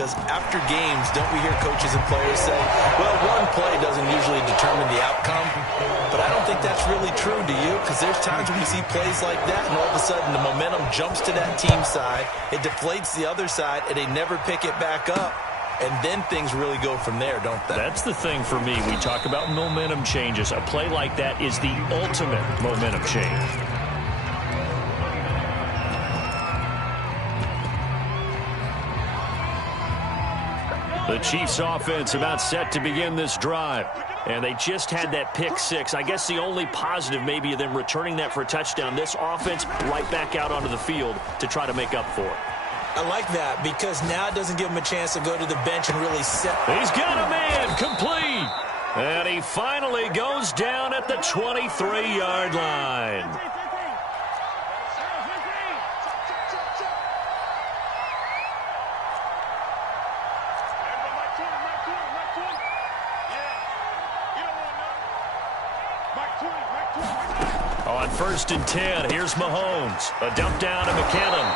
because after games, don't we hear coaches and players say, well, one play doesn't usually determine the outcome, but I don't think that's really true, do you? Because there's times when you see plays like that, and all of a sudden the momentum jumps to that team side, it deflates the other side, and they never pick it back up. And then things really go from there, don't they? That's the thing for me. We talk about momentum changes. A play like that is the ultimate momentum change. The Chiefs offense about set to begin this drive. And they just had that pick six. I guess the only positive maybe of them returning that for a touchdown. This offense right back out onto the field to try to make up for it. I like that because now it doesn't give him a chance to go to the bench and really set. He's got a man complete. And he finally goes down at the 23-yard line. On 1st and 10, here's Mahomes. A dump down to McKinnon.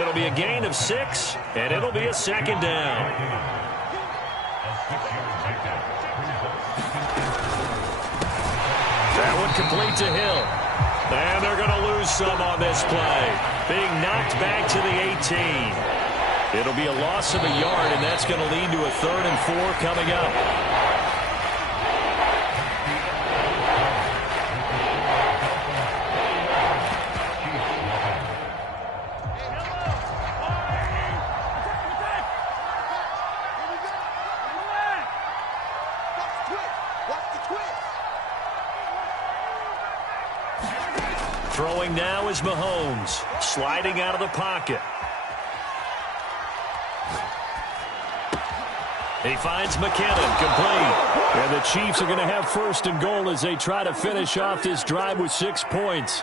It'll be a gain of 6, and it'll be a second down. That one complete to Hill. And they're going to lose some on this play. Being knocked back to the 18. It'll be a loss of a yard, and that's going to lead to a 3rd and 4 coming up. Throwing now is Mahomes, sliding out of the pocket. He finds McKinnon, complete. And the Chiefs are going to have 1st and goal as they try to finish off this drive with 6 points.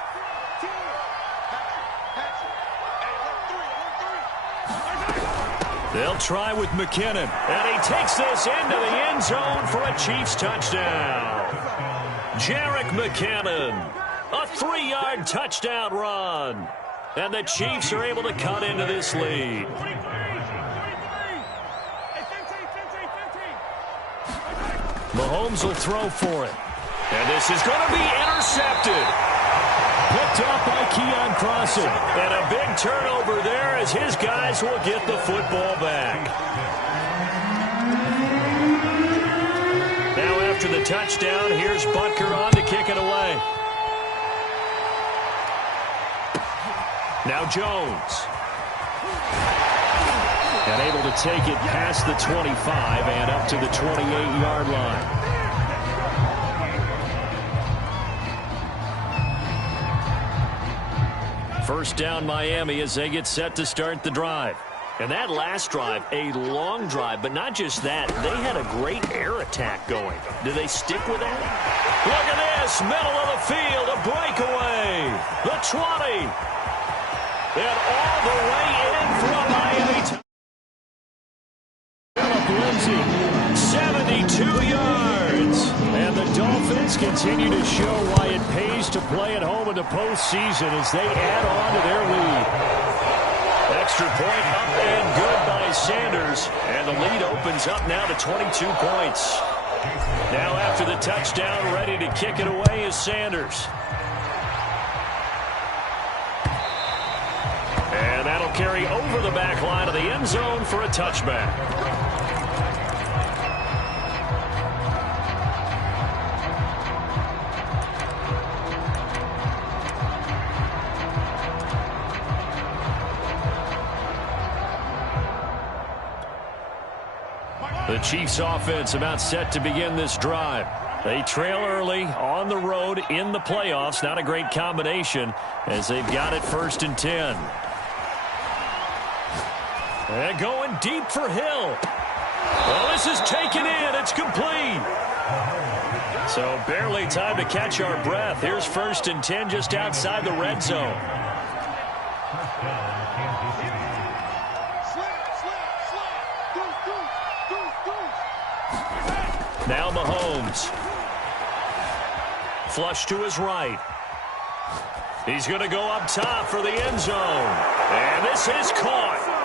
They'll try with McKinnon, and he takes this into the end zone for a Chiefs touchdown. Jerick McKinnon. A 3-yard touchdown run. And the Chiefs are able to cut into this lead. Mahomes will throw for it. And this is going to be intercepted. Picked off by Keon Crossen. And a big turnover there as his guys will get the football back. Now after the touchdown, here's Butker on to kick it away. Now Jones. And able to take it past the 25 and up to the 28-yard line. First down Miami as they get set to start the drive. And that last drive, a long drive, but not just that. They had a great air attack going. Do they stick with that? Look at this, middle of the field, a breakaway. The 20. And all the way in for a Miami touchdown. Phillip Lindsay, 72 yards. And the Dolphins continue to show why it pays to play at home in the postseason as they add on to their lead. Extra point up and good by Sanders. And the lead opens up now to 22 points. Now after the touchdown, ready to kick it away is Sanders. And that'll carry over the back line of the end zone for a touchback. The Chiefs offense about set to begin this drive. They trail early on the road in the playoffs. Not a great combination as they've got it 1st and 10. And going deep for Hill. Well, this is taken in. It's complete. So barely time to catch our breath. Here's 1st and 10 just outside the red zone. Now Mahomes. Flush to his right. He's going to go up top for the end zone. And this is caught.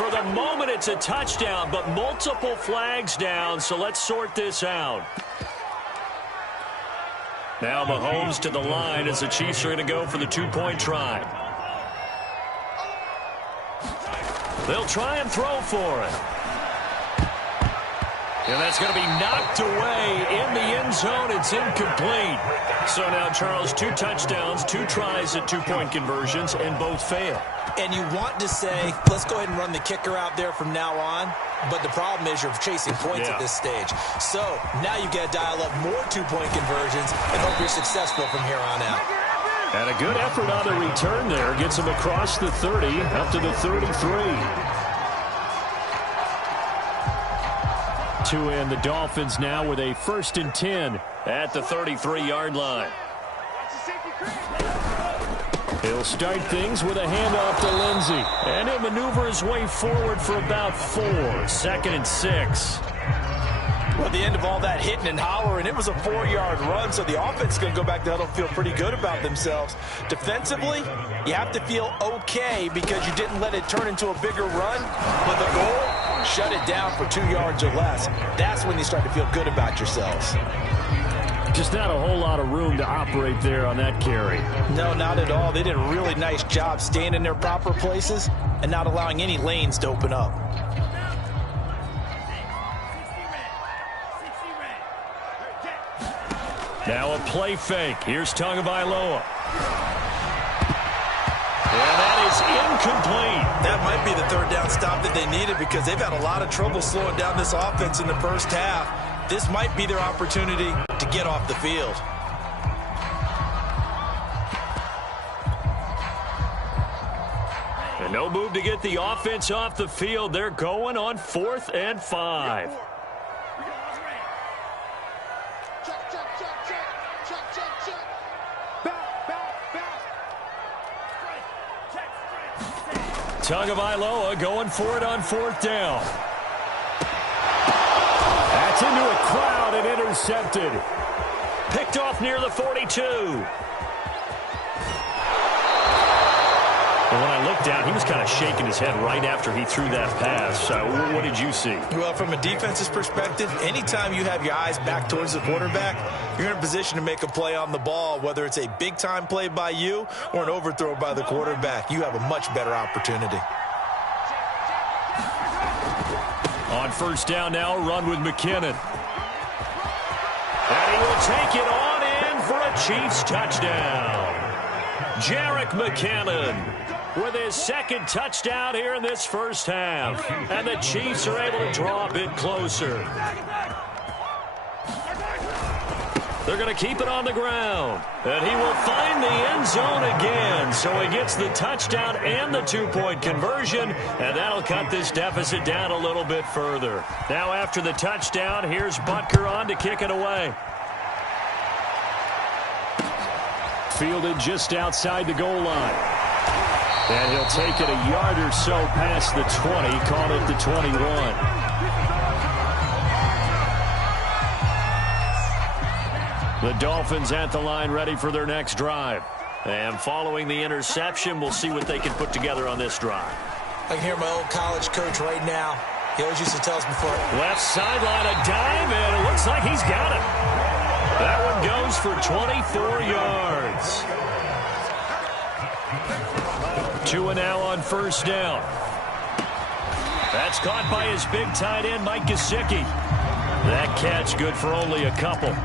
For the moment, it's a touchdown, but multiple flags down, so let's sort this out. Now Mahomes to the line as the Chiefs are going to go for the two-point try. They'll try and throw for it. And that's going to be knocked away in the end zone. It's incomplete. So now, Charles, 2 touchdowns, 2 tries at two-point conversions, and both fail. And you want to say, let's go ahead and run the kicker out there from now on. But the problem is you're chasing points at this stage. So now you've got to dial up more two-point conversions and hope you're successful from here on out. And a good effort on the return there. Gets him across the 30, up to the 33. And the Dolphins now with a 1st and 10 at the 33-yard line. He'll start things with a handoff to Lindsey. And he'll maneuver his way forward for about 4. 2nd and 6. Well, at the end of all that hitting and hollering, it was a 4-yard run, so the offense is going to go back to huddle, feel pretty good about themselves. Defensively, you have to feel okay because you didn't let it turn into a bigger run, but the goal, shut it down for 2 yards or less. That's when you start to feel good about yourselves. Just not a whole lot of room to operate there on that carry. No, not at all. They did a really nice job staying in their proper places and not allowing any lanes to open up. Now a play fake. Here's Tagovailoa. And that is incomplete. That might be the 3rd down stop that they needed because they've had a lot of trouble slowing down this offense in the first half. This might be their opportunity to get off the field. And no move to get the offense off the field. They're going on 4th and 5. Tagovailoa going for it on 4th down. That's into a crowd and intercepted. Picked off near the 42. And when I looked down, he was kind of shaking his head right after he threw that pass. So what did you see? Well, from a defense's perspective, anytime you have your eyes back towards the quarterback, you're in a position to make a play on the ball, whether it's a big-time play by you or an overthrow by the quarterback. You have a much better opportunity. On 1st down now, run with McKinnon. And he will take it on in for a Chiefs touchdown. Jerick McKinnon with his 2nd touchdown here in this first half. And the Chiefs are able to draw a bit closer. They're going to keep it on the ground. And he will find the end zone again. So he gets the touchdown and the 2-point conversion. And that'll cut this deficit down a little bit further. Now after the touchdown, here's Butker on to kick it away. Fielded just outside the goal line. And he'll take it a yard or so past the 20. Call it the 21. The Dolphins at the line ready for their next drive. And following the interception, we'll see what they can put together on this drive. I can hear my old college coach right now. He always used to tell us before. Left sideline, a dive, and it looks like he's got it. That one goes for 24 yards. 2 now on 1st down. That's caught by his big tight end, Mike Gesicki. That catch good for only a couple.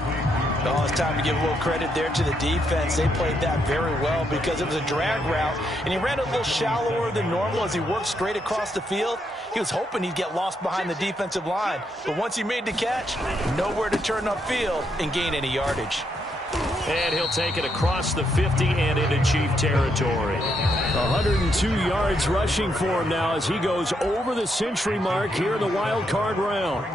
Oh, it's time to give a little credit there to the defense. They played that very well because it was a drag route, and he ran a little shallower than normal as he worked straight across the field. He was hoping he'd get lost behind the defensive line, but once he made the catch, nowhere to turn upfield and gain any yardage. And he'll take it across the 50 and into Chief territory. 102 yards rushing for him now as he goes over the century mark here in the wild card round.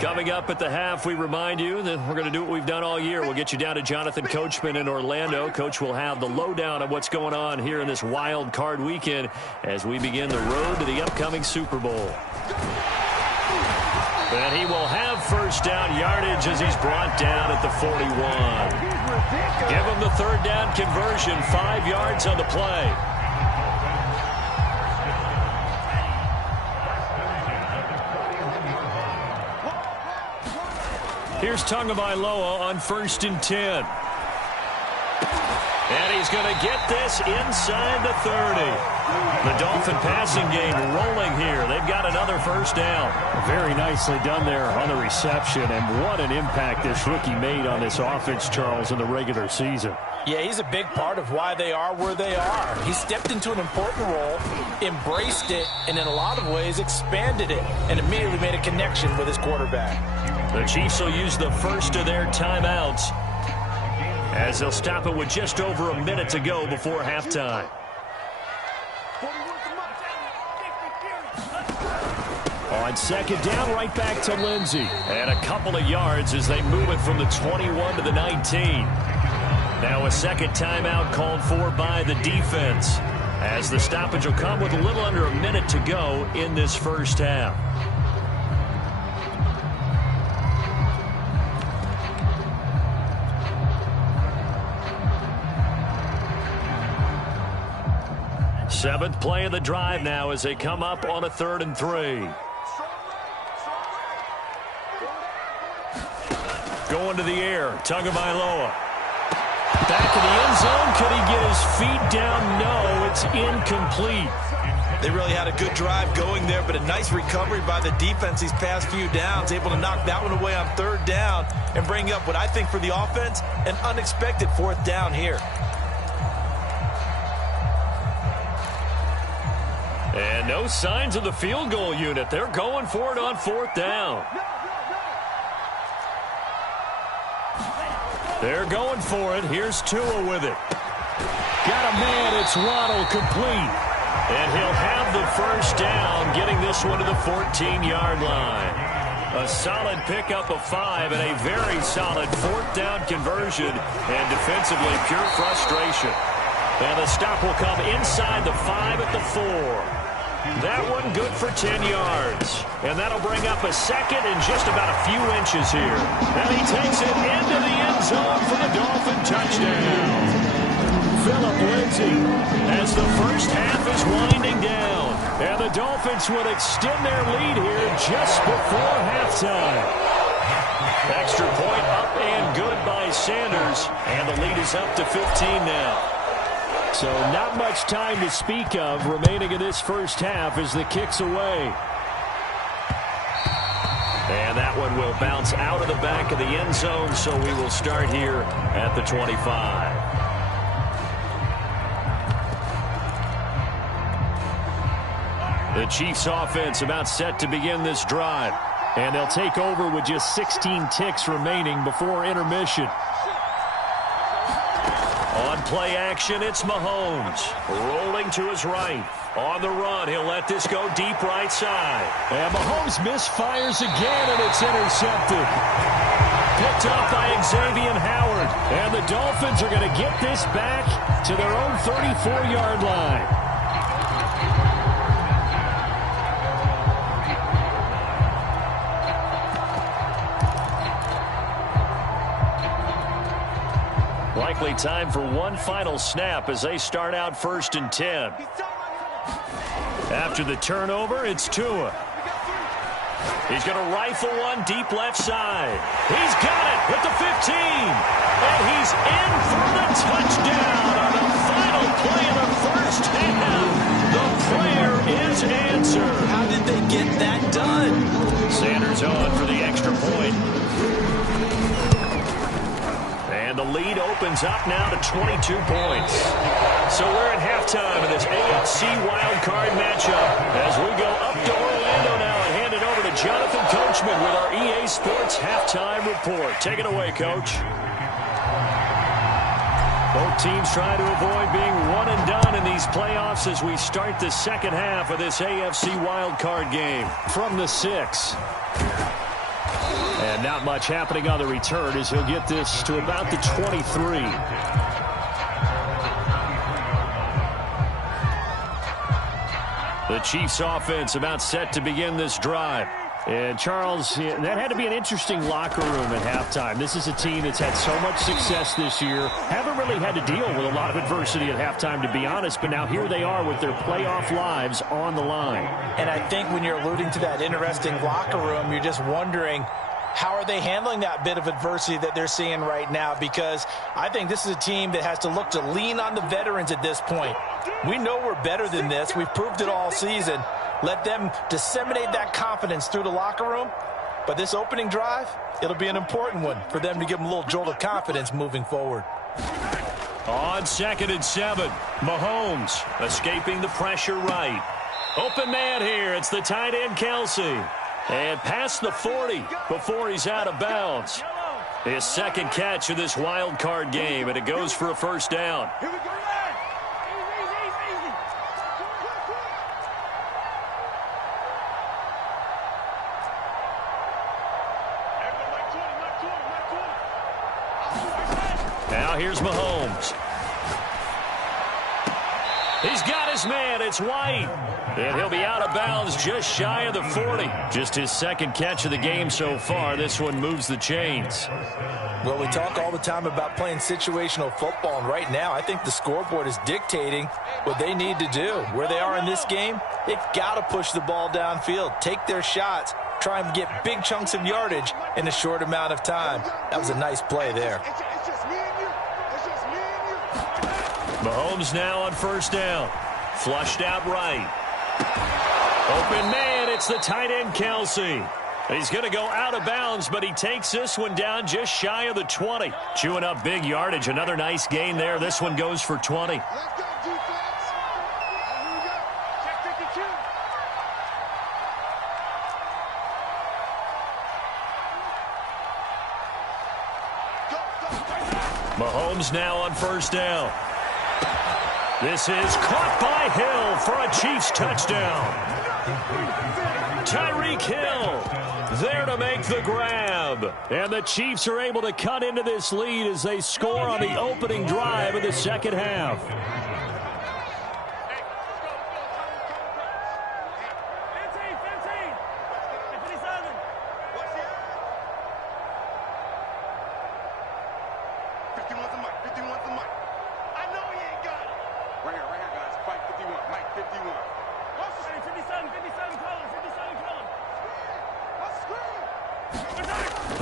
Coming up at the half, we remind you that we're going to do what we've done all year. We'll get you down to Jonathan Coachman in Orlando. Coach will have the lowdown of what's going on here in this wild card weekend as we begin the road to the upcoming Super Bowl. And he will have 1st down yardage as he's brought down at the 41. Give him the 3rd down conversion, 5 yards on the play. Here's Tagovailoa on 1st and 10. And he's going to get this inside the 30. The Dolphin passing game rolling here. They've got another first down. Very nicely done there on the reception. And what an impact this rookie made on this offense, Charles, in the regular season. Yeah, he's a big part of why they are where they are. He stepped into an important role, embraced it, and in a lot of ways expanded it, and immediately made a connection with his quarterback. The Chiefs will use the first of their timeouts as they'll stop it with just over a minute to go before halftime. On 2nd down, right back to Lindsey. And a couple of yards as they move it from the 21 to the 19. Now a second timeout called for by the defense, as the stoppage will come with a little under a minute to go in this first half. Seventh play of the drive now as they come up on a 3rd and 3. Going to the air, Tagovailoa. Back in the end zone, could he get his feet down? No, it's incomplete. They really had a good drive going there, but a nice recovery by the defense these past few downs, able to knock that one away on 3rd down and bring up what I think for the offense, an unexpected 4th down here. And no signs of the field goal unit. They're going for it on 4th down. They're going for it. Here's Tua with it. Got a man. It's Waddle, complete. And he'll have the first down, getting this one to the 14-yard line. A solid pickup of 5 and a very solid 4th down conversion. And defensively, pure frustration. And the stop will come inside the 5 at the 4. That one good for 10 yards. And that'll bring up a second and just about a few inches here. And he takes it into the end zone for the Dolphin touchdown. Phillip Lindsay as the first half is winding down. And the Dolphins will extend their lead here just before halftime. Extra point up and good by Sanders. And the lead is up to 15 now. So not much time to speak of remaining in this first half as the kick's away. And that one will bounce out of the back of the end zone, so we will start here at the 25. The Chiefs offense about set to begin this drive. And they'll take over with just 16 ticks remaining before intermission. On play action, it's Mahomes. Rolling to his right. On the run, he'll let this go deep right side. And Mahomes misfires again, and it's intercepted. Picked up by Xavier Howard. And the Dolphins are going to get this back to their own 34-yard line. Likely time for one final snap as they start out 1st and 10. After the turnover, it's Tua. He's going to rifle one deep left side. He's got it with the 15. And he's in for the touchdown on the final play of the first half. The prayer is answered. How did they get that done? Sanders on for the extra point. And the lead opens up now to 22 points. So we're at halftime in this AFC wildcard matchup as we go up to Orlando now and hand it over to Jonathan Coachman with our EA Sports halftime report. Take it away, Coach. Both teams try to avoid being one and done in these playoffs as we start the second half of this AFC wildcard game. From the 6. And not much happening on the return as he'll get this to about the 23. The Chiefs offense about set to begin this drive. And Charles, that had to be an interesting locker room at halftime. This is a team that's had so much success this year. Haven't really had to deal with a lot of adversity at halftime, to be honest. But now here they are with their playoff lives on the line. And I think when you're alluding to that interesting locker room, you're just wondering, How are they handling that bit of adversity that they're seeing right now? Because I think this is a team that has to look to lean on the veterans at this point. We know we're better than this. We've proved it all season. Let them disseminate that confidence through the locker room. But this opening drive, it'll be an important one for them to give them a little jolt of confidence moving forward. On 2nd and 7, Mahomes escaping the pressure right. Open man here. It's the tight end, Kelsey. And past the 40 before he's out of bounds. His second catch of this wild card game, and it goes for a first down. Now here's Mahomes. He's got his man. It's White. And he'll be out of bounds just shy of the 40. Just his second catch of the game so far. This one moves the chains. Well, we talk all the time about playing situational football, and right now I think the scoreboard is dictating what they need to do. Where they are in this game, they've got to push the ball downfield, take their shots, try and get big chunks of yardage in a short amount of time. That was a nice play there. Mahomes now on first down. Flushed out right. Open man, it's the tight end, Kelsey. He's going to go out of bounds, but he takes this one down just shy of the 20. Chewing up big yardage. Another nice gain there. This one goes for 20. Mahomes now on first down. This is caught by Hill for a Chiefs touchdown. Tyreek Hill there to make the grab. And the Chiefs are able to cut into this lead as they score on the opening drive of the second half.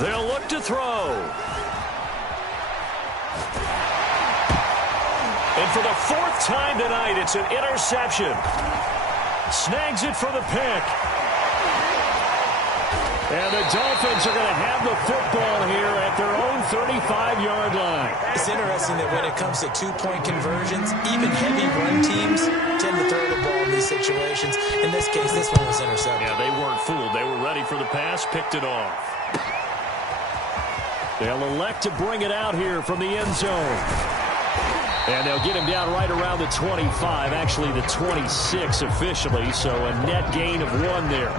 They'll look to throw. And for the fourth time tonight, it's an interception. Snags it for the pick. And the Dolphins are going to have the football here at their own 35-yard line. It's interesting that when it comes to two-point conversions, even heavy run teams tend to throw the ball in these situations. In this case, this one was intercepted. Yeah, they weren't fooled. They were ready for the pass, picked it off. They'll elect to bring it out here from the end zone. And they'll get him down right around the 25, actually the 26 officially, so a net gain of 1 there.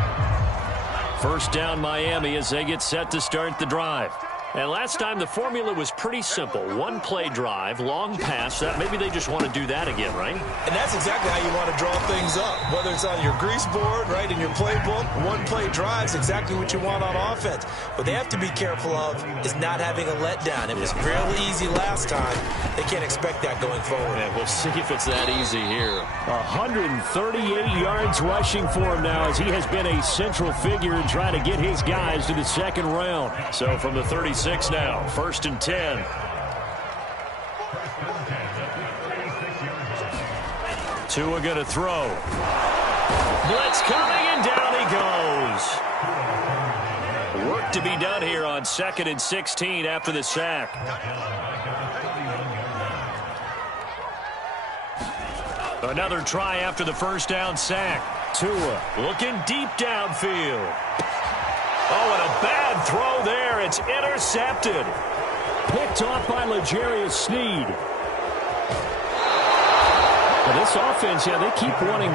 First down Miami as they get set to start the drive. And last time the formula was pretty simple. One play drive, long pass. That maybe they just want to do that again, right? And that's exactly how you want to draw things up. Whether it's on your grease board, right, in your playbook, one play drive is exactly what you want on offense. What they have to be careful of is not having a letdown. It was real easy last time. They can't expect that going forward. Yeah, we'll see if it's that easy here. 138 yards rushing for him now as he has been a central figure in trying to get his guys to the second round. So from the 36 now, 1st and 10. Tua going to throw. Blitz coming, and down he goes. Work to be done here on 2nd and 16 after the sack. Another try after the first down sack. Tua looking deep downfield. Oh, and a bad throw there. It's intercepted. Picked off by L'Jarius Sneed. Well, this offense, yeah, they keep wanting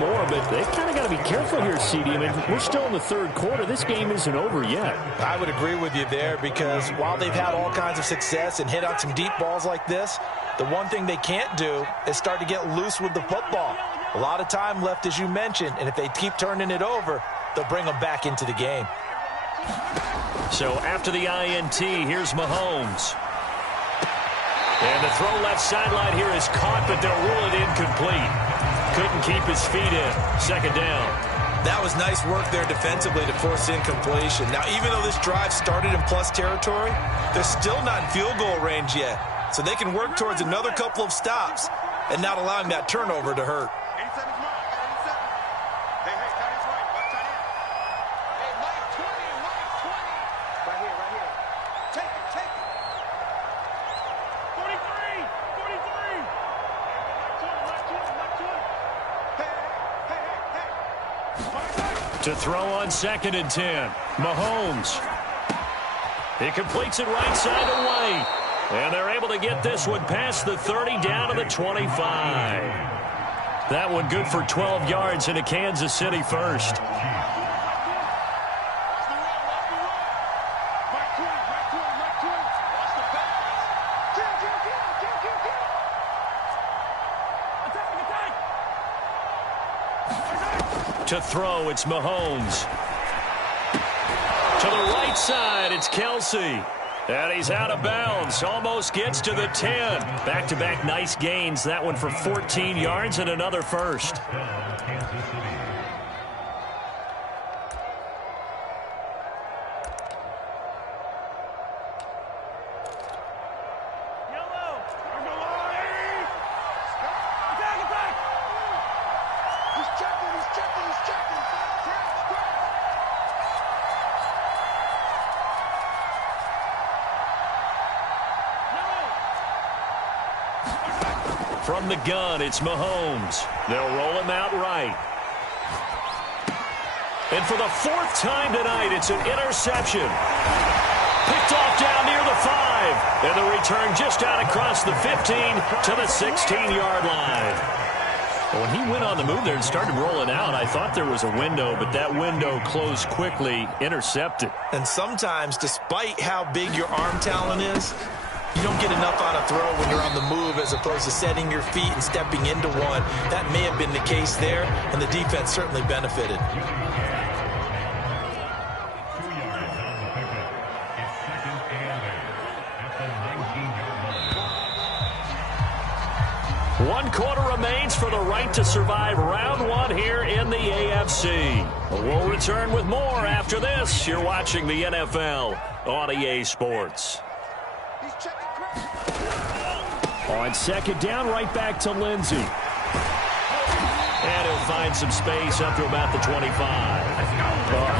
more, but they've kind of got to be careful here, CD. I mean, we're still in the third quarter. This game isn't over yet. I would agree with you there because while they've had all kinds of success and hit on some deep balls like this, the one thing they can't do is start to get loose with the football. A lot of time left, as you mentioned, and if they keep turning it over, they'll bring them back into the game. So after the INT, here's Mahomes. And the throw left sideline here is caught, but they'll rule it incomplete. Couldn't keep his feet in. Second down. That was nice work there defensively to force incompletion. Now, even though this drive started in plus territory, they're still not in field goal range yet. So they can work towards another couple of stops and not allowing that turnover to hurt. To throw on 2nd and 10. Mahomes. He completes it right side to White. And they're able to get this one past the 30 down to the 25. That one good for 12 yards into Kansas City first. To throw, it's Mahomes. To the right side, it's Kelsey. And he's out of bounds. Almost gets to the 10. Back-to-back nice gains. That one for 14 yards and another first. From the gun, it's Mahomes. They'll roll him out right. And for the 4th time tonight, it's an interception. Picked off down near the 5. And the return just out across the 15 to the 16-yard line. When he went on the move there and started rolling out, I thought there was a window, but that window closed quickly, intercepted. And sometimes, despite how big your arm talent is, you don't get enough on a throw when you're on the move as opposed to setting your feet and stepping into one. That may have been the case there, and the defense certainly benefited. One quarter remains for the right to survive round 1 here in the AFC. We'll return with more after this. You're watching the NFL on EA Sports. On 2nd down, right back to Lindsey. And he'll find some space up to about the 25.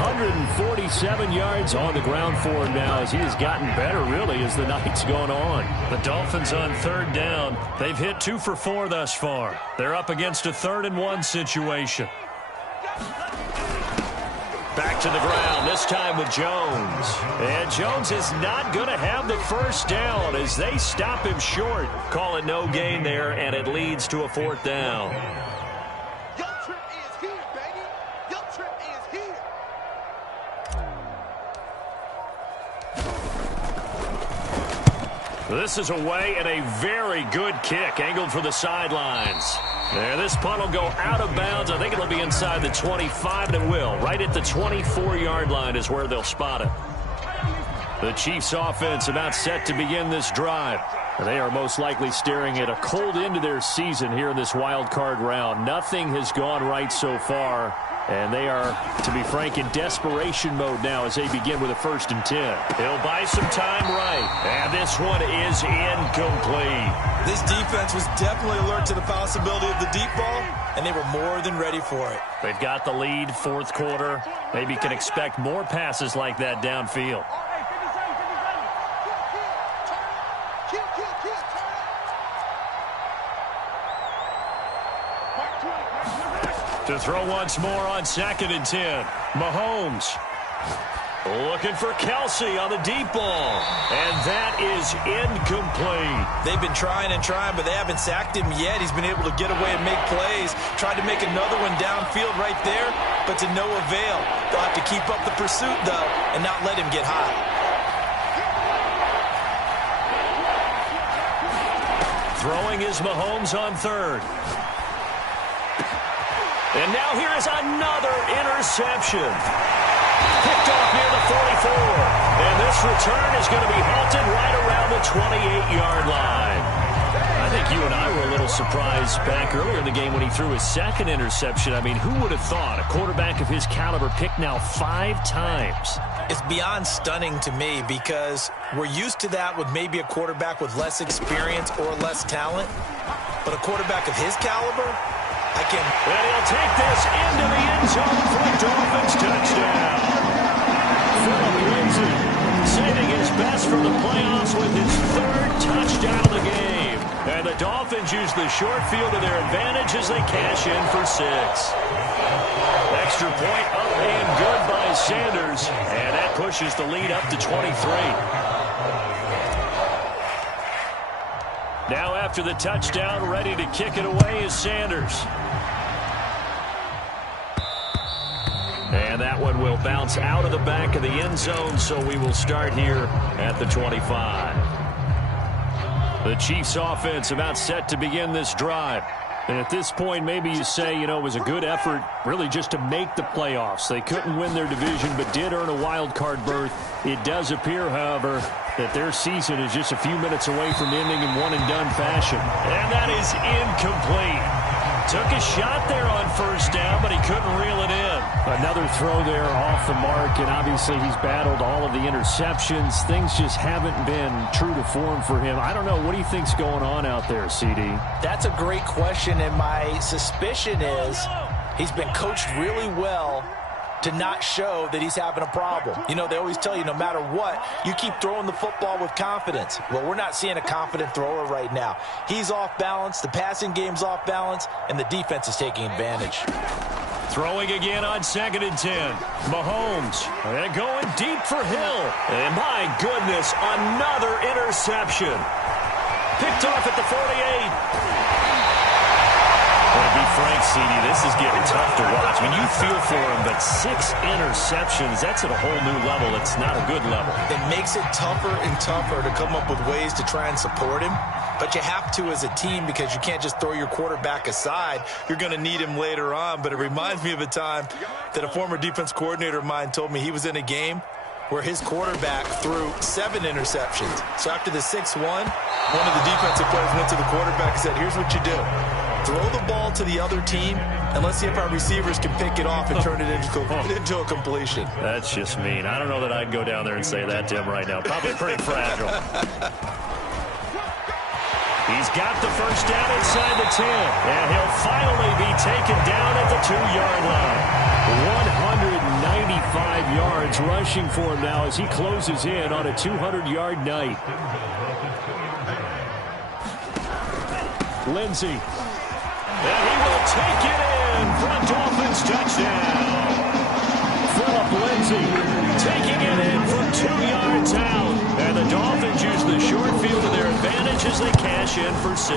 147 yards on the ground for him now as he has gotten better, really, as the night's gone on. The Dolphins on 3rd down. They've hit 2 for 4 thus far. They're up against a 3rd and 1 situation. Back to the ground, this time with Jones. And Jones is not going to have the first down as they stop him short. Call it no gain there, and it leads to a 4th down. Your trip is here, baby. Your trip is here. This is away and a very good kick, angled for the sidelines. There, this punt will go out of bounds. I think it'll be inside the 25, and it will. Right at the 24-yard line is where they'll spot it. The Chiefs offense about set to begin this drive. They are most likely staring at a cold end to their season here in this wild card round. Nothing has gone right so far, and they are, to be frank, in desperation mode now as they begin with a 1st and 10. He'll buy some time right, and this one is incomplete. This defense was definitely alert to the possibility of the deep ball, and they were more than ready for it. They've got the lead, 4th quarter. Maybe can expect more passes like that downfield. To throw once more on 2nd and 10. Mahomes looking for Kelsey on the deep ball. And that is incomplete. They've been trying and trying, but they haven't sacked him yet. He's been able to get away and make plays. Tried to make another one downfield right there, but to no avail. They'll have to keep up the pursuit, though, and not let him get hot. Throwing is Mahomes on 3rd. And now here is another interception. Picked off near the 44. And this return is going to be halted right around the 28-yard line. I I think you and I were a little surprised back earlier in the game when he threw his second interception. I mean, who would have thought a quarterback of his caliber picked now 5 times? It's beyond stunning to me because we're used to that with maybe a quarterback with less experience or less talent. But a quarterback of his caliber, I can... And he'll take this into the end zone for a Dolphins touchdown. Philip Lindsay saving his best for the playoffs with his 3rd touchdown of the game. And the Dolphins use the short field to their advantage as they cash in for 6. Extra point up and good by Sanders. And that pushes the lead up to 23. Now after the touchdown, ready to kick it away is Sanders. And that one will bounce out of the back of the end zone, so we will start here at the 25. The Chiefs offense about set to begin this drive. And at this point, maybe you say, you know, it was a good effort really just to make the playoffs. They couldn't win their division but did earn a wild card berth. It does appear, however, that their season is just a few minutes away from ending in one-and-done fashion. And that is incomplete. Took a shot there on 1st down, but he couldn't reel it in. Another throw there off the mark, and obviously he's battled all of the interceptions. Things just haven't been true to form for him. I don't know. What do you think's going on out there, CD? That's a great question, and my suspicion is he's been coached really well to not show that he's having a problem. You know, they always tell you no matter what, you keep throwing the football with confidence. Well, we're not seeing a confident thrower right now. He's off balance, the passing game's off balance, and the defense is taking advantage. Throwing again on 2nd and 10. Mahomes, and going deep for Hill. And my goodness, another interception. Picked off at the 48. To be frank, CD, this is getting tough to watch. I mean, you feel for him, but 6 interceptions, that's at a whole new level. It's not a good level. It makes it tougher and tougher to come up with ways to try and support him. But you have to as a team because you can't just throw your quarterback aside. You're going to need him later on. But it reminds me of a time that a former defense coordinator of mine told me he was in a game where his quarterback threw 7 interceptions. So after the 6-1, one of the defensive players went to the quarterback and said, here's what you do. Throw the ball to the other team, and let's see if our receivers can pick it off and turn it into a completion. That's just mean. I don't know that I'd go down there and say that to him right now. Probably pretty fragile. He's got the 1st down inside the 10, and he'll finally be taken down at the 2-yard line. 195 yards rushing for him now as he closes in on a 200-yard night. Lindsay. And he will take it in for a Dolphins touchdown. Philip Lindsay taking it in from 2 yards out. And the Dolphins use the short field to their advantage as they cash in for 6.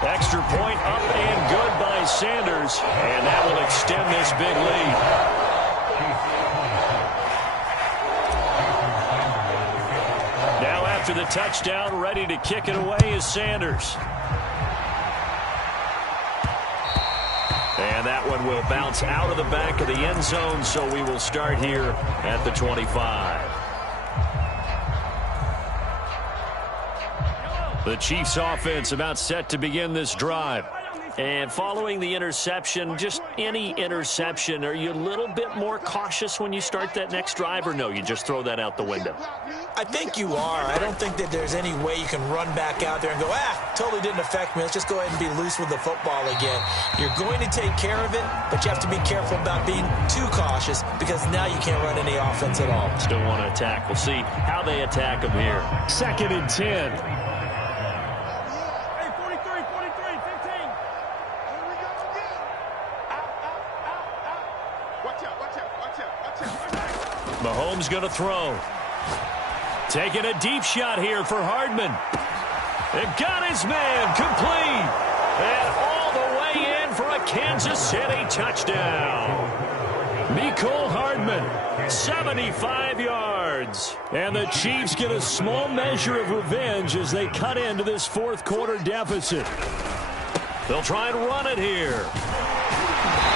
Extra point up and good by Sanders. And that will extend this big lead. Now after the touchdown, ready to kick it away is Sanders. And that one will bounce out of the back of the end zone, so we will start here at the 25. The Chiefs offense about set to begin this drive. And following the interception, just any interception, are you a little bit more cautious when you start that next drive, or no, you just throw that out the window? I think you are. I don't think that there's any way you can run back out there and go, totally didn't affect me. Let's just go ahead and be loose with the football again. You're going to take care of it, but you have to be careful about being too cautious because now you can't run any offense at all. Still want to attack. We'll see how they attack them here. 2nd and 10. Mahomes going to throw. Taking a deep shot here for Hardman. It got his man complete. And all the way in for a Kansas City touchdown. Mecole Hardman, 75 yards. And the Chiefs get a small measure of revenge as they cut into this 4th quarter deficit. They'll try and run it here.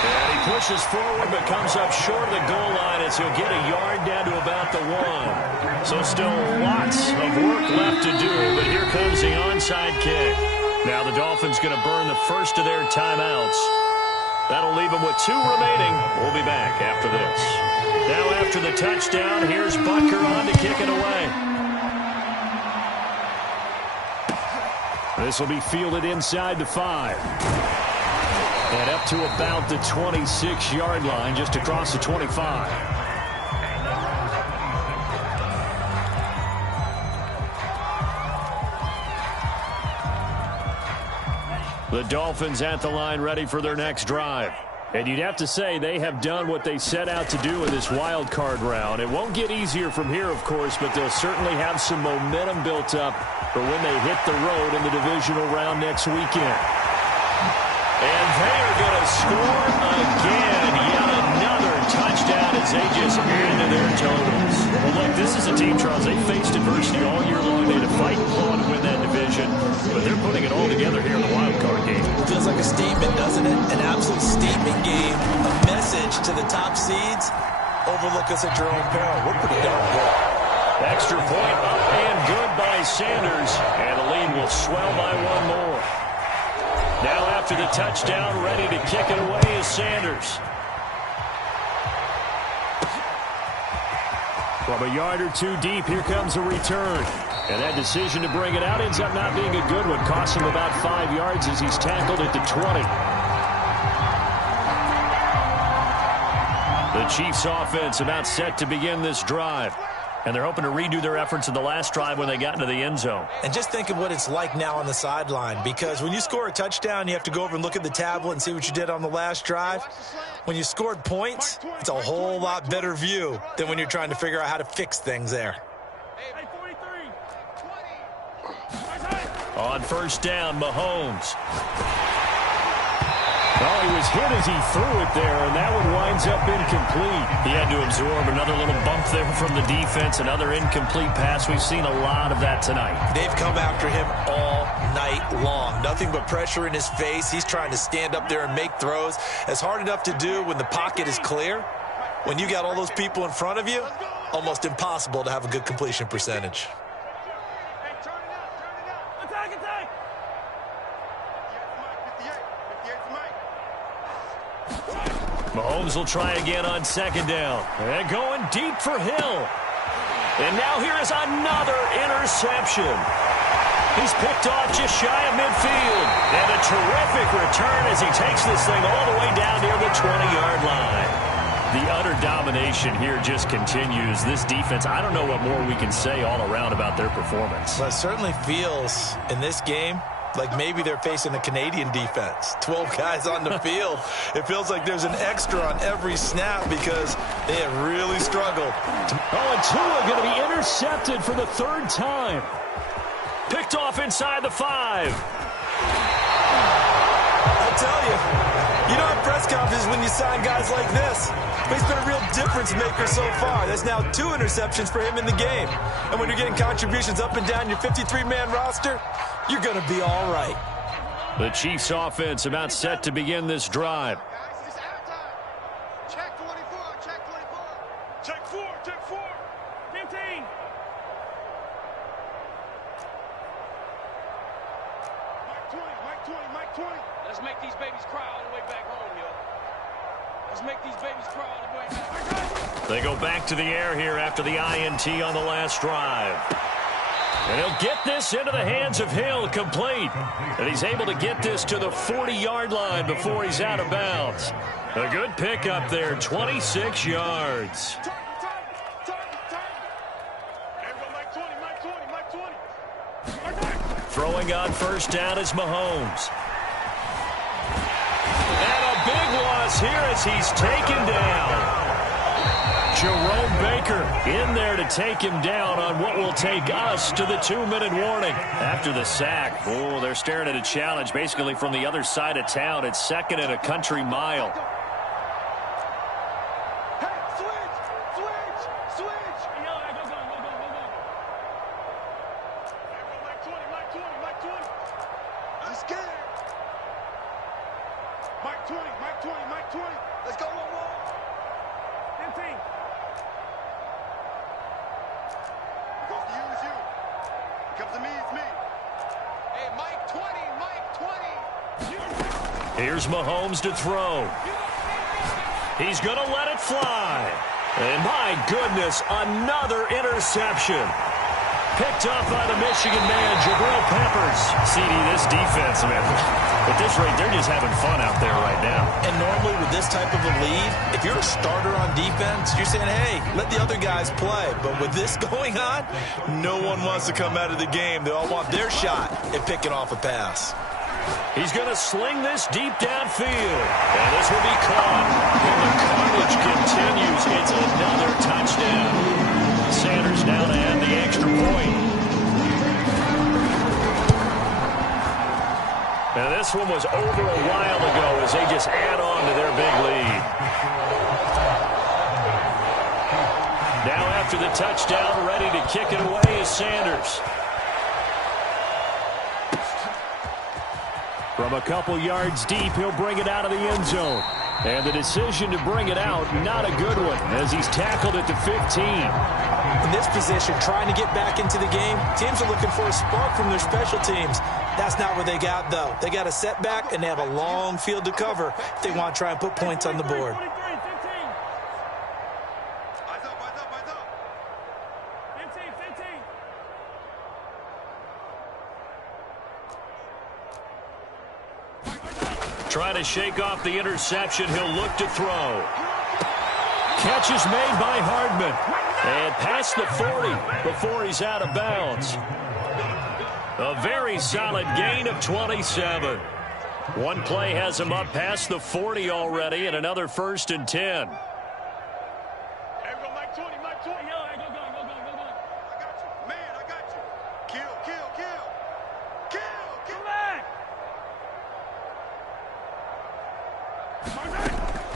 And he pushes forward but comes up short of the goal line as he'll get a yard down to about the 1. So still lots of work left to do, but here comes the onside kick. Now the Dolphins going to burn the first of their timeouts. That'll leave them with 2 remaining. We'll be back after this. Now after the touchdown, here's Butker on to kick it away. This will be fielded inside the 5. And up to about the 26-yard line, just across the 25. The Dolphins at the line ready for their next drive. And you'd have to say they have done what they set out to do in this wild card round. It won't get easier from here, of course, but they'll certainly have some momentum built up for when they hit the road in the divisional round next weekend. And they are going to score again. Yet another touchdown as they just add to their totals. Well, look, this is a team, Charles. They faced adversity all year long. They had to fight and claw to win that division. But they're putting it all together here in the wild card game. It feels like a statement, doesn't it? An absolute statement game. A message to the top seeds. Overlook us at your own peril. We're pretty darn good. Extra point up and good by Sanders. And the lead will swell by 1 more. Now after the touchdown, ready to kick it away is Sanders. From a yard or 2 deep, here comes a return. And that decision to bring it out ends up not being a good one. Costs him about 5 yards as he's tackled at the 20. The Chiefs offense about set to begin this drive. And they're hoping to redo their efforts in the last drive when they got into the end zone. And just think of what it's like now on the sideline, because when you score a touchdown, you have to go over and look at the tablet and see what you did on the last drive. When you scored points, it's a whole lot better view than when you're trying to figure out how to fix things there. On first down, Mahomes. Oh, he was hit as he threw it there, and that one winds up incomplete. He had to absorb another little bump there from the defense, another incomplete pass. We've seen a lot of that tonight. They've come after him all night long. Nothing but pressure in his face. He's trying to stand up there and make throws. It's hard enough to do when the pocket is clear. When you got all those people in front of you, almost impossible to have a good completion percentage. Mahomes will try again on second down. And going deep for Hill. And now here is another interception. He's picked off just shy of midfield. And a terrific return as he takes this thing all the way down near the 20-yard line. The utter domination here just continues. This defense, I don't know what more we can say all around about their performance. Well, it certainly feels in this game like maybe they're facing a Canadian defense. 12 guys on the field. It feels like there's an extra on every snap because they have really struggled. Oh, and Tua going to be intercepted for the 3rd time. Picked off inside the 5. I'll tell you don't have press conferences when you sign guys like this. But he's been a real difference maker so far. That's now 2 interceptions for him in the game. And when you're getting contributions up and down your 53-man roster, you're going to be all right. The Chiefs offense about set to begin this drive. Check 24, check 24. Check 4, check 4. 15. Mike 20, Mike 20, Mike 20. Let's make these babies cry all the way back home, yo. Let's make these babies cry all the way back. They go back to the air here after the INT on the last drive. And he'll get this into the hands of Hill, complete. And he's able to get this to the 40-yard line before he's out of bounds. A good pickup there, 26 yards. Throwing on first down is Mahomes. And a big loss here as he's taken down. Jerome Baker in there to take him down on what will take us to the 2-minute warning. After the sack, oh, they're staring at a challenge basically from the other side of town. It's 2nd and a country mile. Hey, switch. Mike 20, Mike 20, Mike 20. I'm scared. Mike Mike 20, Mike 20, Mike 20. Let's go, one more. 15. He goes to you, it's you. He comes to me, it's me. Hey, Mike 20, Mike 20. Here's Mahomes to throw. He's going to let it fly. And my goodness, another interception. Picked up by the Michigan man, Jabril Peppers. CD, this defense, man, at this rate, they're just having fun out there right now. And normally with this type of a lead, if you're a starter on defense, you're saying, hey, let the other guys play. But with this going on, no one wants to come out of the game. They all want their shot at picking off a pass. He's going to sling this deep downfield. And this will be caught. And the carnage continues. It's another touchdown. Sanders now to add the extra point. Now this one was over a while ago as they just add on to their big lead. Now after the touchdown, ready to kick it away is Sanders. From a couple yards deep, he'll bring it out of the end zone. And the decision to bring it out, not a good one, as he's tackled at the 15. In this position, trying to get back into the game, teams are looking for a spark from their special teams. That's not what they got, though. They got a setback, and they have a long field to cover if they want to try and put points on the board. Eyes up, eyes up, eyes up. 15, 15. Trying to shake off the interception. He'll look to throw. Catch is made by Hardman. And past the 40 before he's out of bounds. A very solid gain of 27. One play has him up past the 40 already, and another 1st and 10. There we go, Mike 20, Mike 20. Yo, hey, go. I got you. Man, I got you. Kill.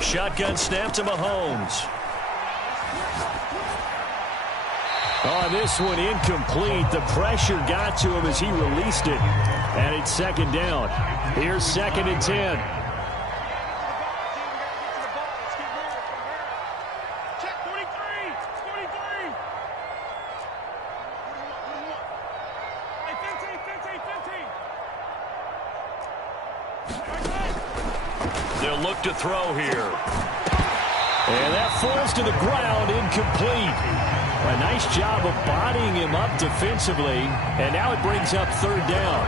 Shotgun snap to Mahomes. Oh, this one incomplete. The pressure got to him as he released it. And it's 2nd down. Here's 2nd and 10. Check 43. 43. Hey, 15. They'll look to throw here. And that falls to the ground, incomplete. A nice job of bodying him up defensively. And now it brings up 3rd down.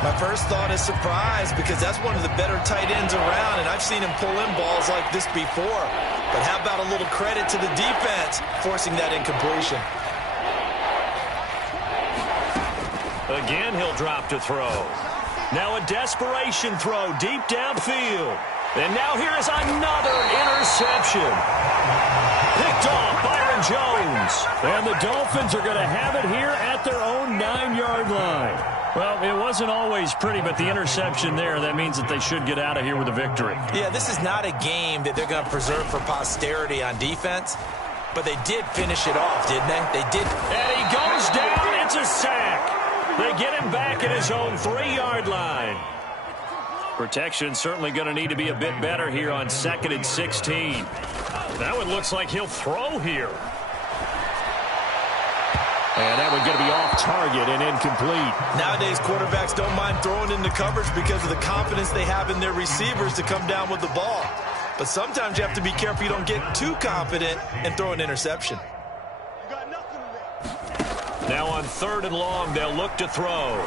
My first thought is surprise because that's one of the better tight ends around, and I've seen him pull in balls like this before. But how about a little credit to the defense forcing that incompletion? Again, he'll drop to throw. Now a desperation throw deep downfield. And now here is another interception. Picked off Byron Jones. And the Dolphins are going to have it here at their own 9-yard line. Well, it wasn't always pretty, but the interception there, that means that they should get out of here with a victory. Yeah, this is not a game that they're going to preserve for posterity on defense, but they did finish it off, didn't they? They did. And he goes down. It's a sack. They get him back at his own 3-yard line. Protection certainly going to need to be a bit better here on 2nd and 16. That one looks like he'll throw here. And that one going to be off target and incomplete. Nowadays, quarterbacks don't mind throwing into coverage because of the confidence they have in their receivers to come down with the ball. But sometimes you have to be careful you don't get too confident and throw an interception. You got nothing in there. Now on 3rd and long, they'll look to throw.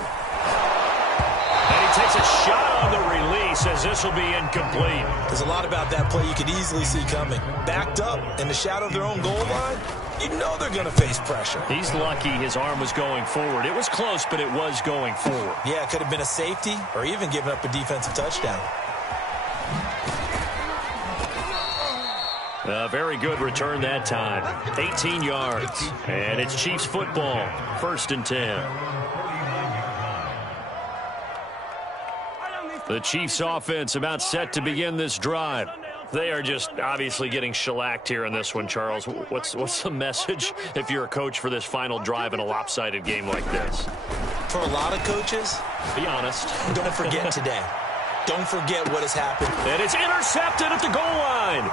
And he takes a shot on the release as this will be incomplete. There's a lot about that play you could easily see coming. Backed up in the shadow of their own goal line, you know they're going to face pressure. He's lucky his arm was going forward. It was close, but it was going forward. Yeah, it could have been a safety or even given up a defensive touchdown. A very good return that time. 18 yards. And it's Chiefs football. 1st and 10. The Chiefs offense about set to begin this drive. They are just obviously getting shellacked here in this one, Charles. What's the message if you're a coach for this final drive in a lopsided game like this? For a lot of coaches, be honest. don't forget today. Don't forget what has happened. And it's intercepted at the goal line.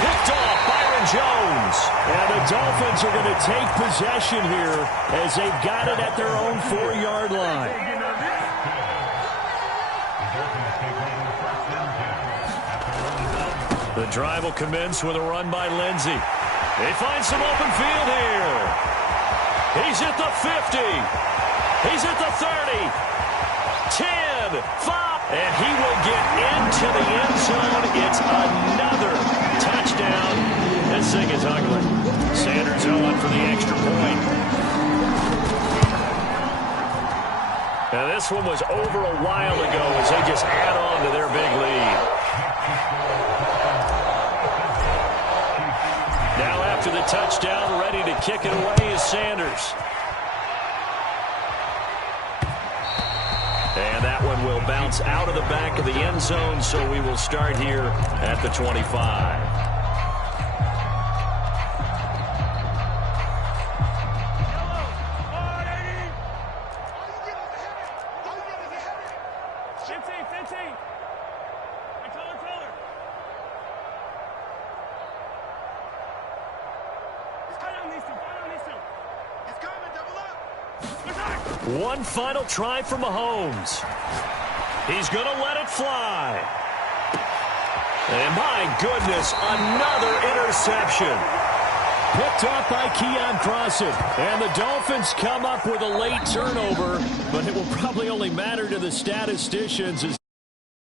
Picked off Byron Jones. And the Dolphins are going to take possession here as they've got it at their own 4-yard line. The drive will commence with a run by Lindsey. They find some open field here. He's at the 50. He's at the 30. 10, 5. And he will get into the end zone. It's another touchdown. This thing is ugly. Sanders on for the extra point. Now this one was over a while ago as they just add on to their big lead. Now after the touchdown, ready to kick it away is Sanders. And that one will bounce out of the back of the end zone, so we will start here at the 25. One final try for Mahomes. He's going to let it fly. And my goodness, another interception. Picked off by Keon Crossan. And the Dolphins come up with a late turnover, but it will probably only matter to the statisticians as